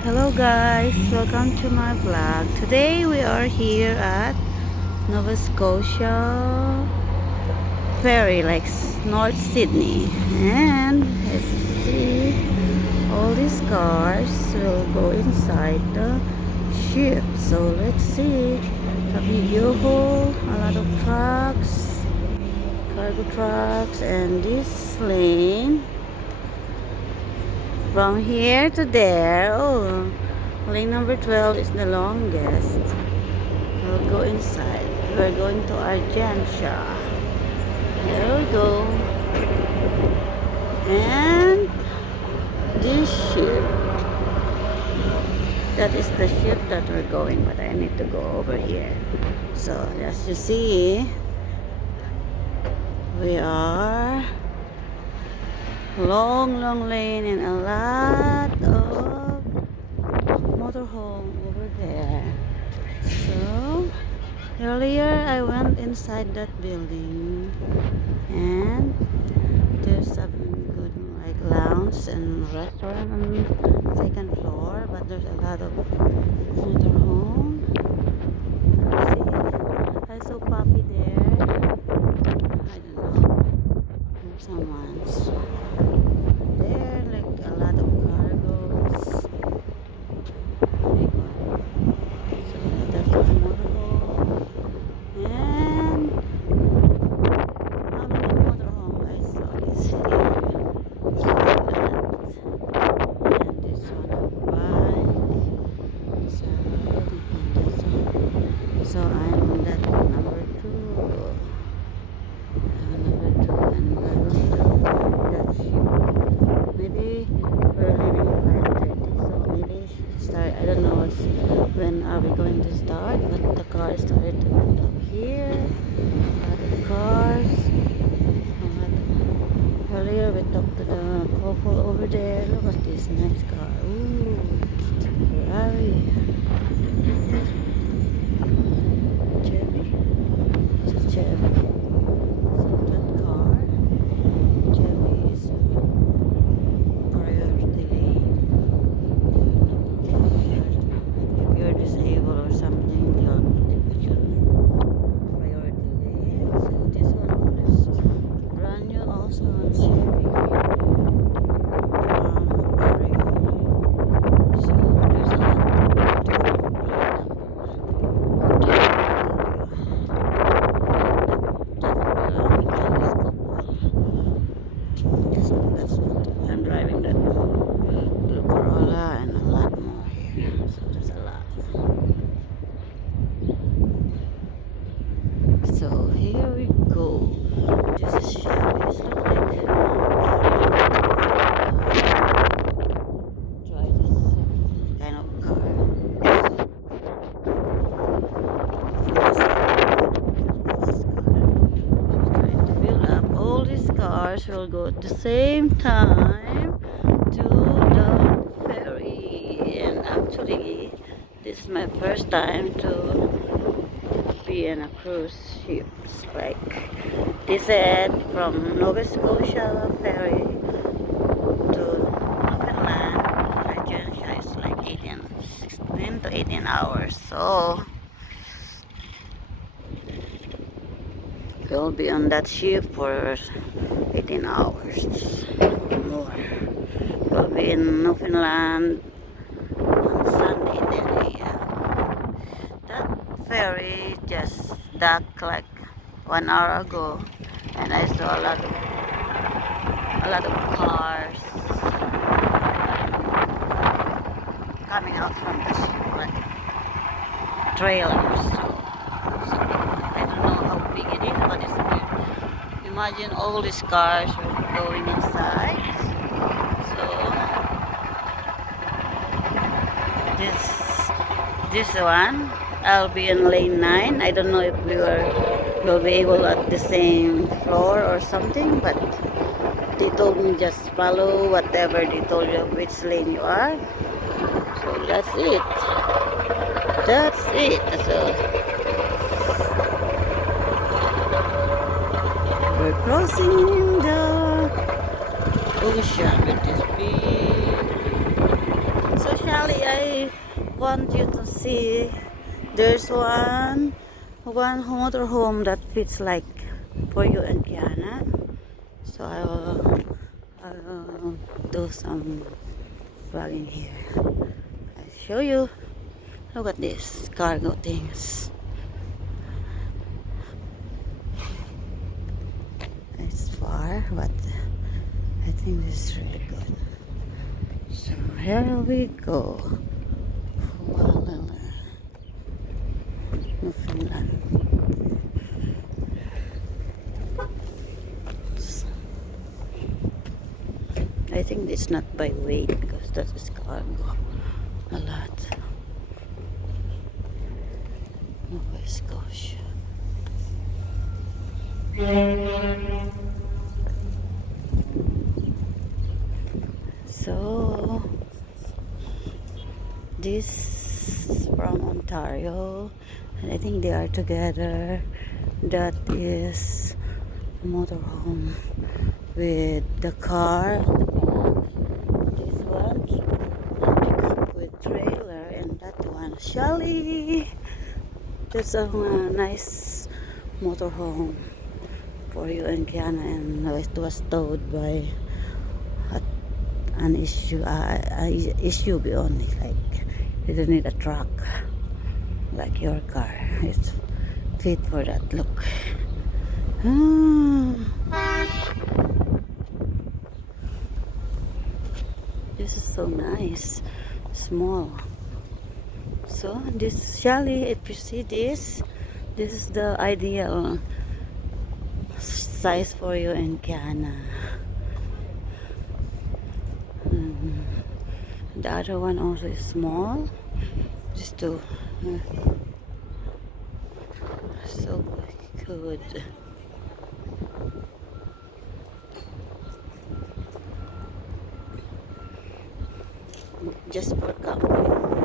Hello guys, welcome to my vlog. Today we are here at Nova Scotia Ferry, like North Sydney. And let's see, all these cars will go inside the ship. So let's see, a video hole, a lot of trucks, cargo trucks, and this lane from here to there. Oh, lane number 12 is the longest. We'll go inside. We're going to Argentia. There we go. And this ship, that is the ship that we're going, but I need to go over here. So as you see, we are long lane and a lot of motorhome over there. So earlier I went inside that building and there's a good like lounge and restaurant on the second floor, but there's a lot of motorhome. See, I saw puppy there. I don't know. Someone's there, like a lot of cargoes. Big one. So that's a motorhome. And how many motorhome I saw is here. So and this one a bike. So and this one. So I'm that number two. Number two, and we're going to that ship. Maybe we're leaving 5:30, so maybe start. I don't know when are we going to start, but the cars started to build up here. A lot of cars. Earlier we talked to the couple over there. Look at this nice car. Ooh, Ferrari. Chevy. It's a Chevy. So that car, Chevy is priority lane. If you're disabled or something, you're priority lane. So this one is brand new also on Chevy from Ontario. So there's a lot of different plate that's what I'm driving, that blue Corolla, and a lot more here. So there's a lot. So here we go. This is Chevy. It looks like I try this kind of car. Fast car. She's trying to build up. All these cars will go at the same time to the ferry. And actually, this is my first time to be in a cruise ship. Like they said, from Nova Scotia ferry to Newfoundland, Argentia is like 16 to 18 hours. So we'll be on that ship for 18 hours or more. We'll be in Newfoundland on Sunday. Then that ferry just docked like 1 hour ago, and I saw a lot of cars coming out from the ship, like trailers. So I don't know how big it is, but it's big. Imagine all these cars are going inside. So this one, I'll be in lane 9. I don't know if we'll be able at the same floor or something, but they told me just follow whatever they told you which lane you are. So that's it. That's it. So we're crossing the ocean with this big. So Shelly, I want you to see. There's one motorhome that fits like for you and Kiana. So I'll do some vlogging here. I'll show you. Look at this cargo things. It's far, but I think this is really good. So here we go. Hualala, Newfoundland. I think it's not by weight because that is cargo. A lot. Nova Scotia. So this from Ontario, and I think they are together. That is a motorhome with the car on the back. This one pickup with trailer, and that one Shelly. That's a nice motorhome for you and Kiana, and it was towed by an SUV only. Like you don't need a truck like your car. It's fit for that look. This is so nice, small. So this Shelly, if you see this is the ideal size for you and Kiana. The other one also is small. Just two. So good. Just for camping.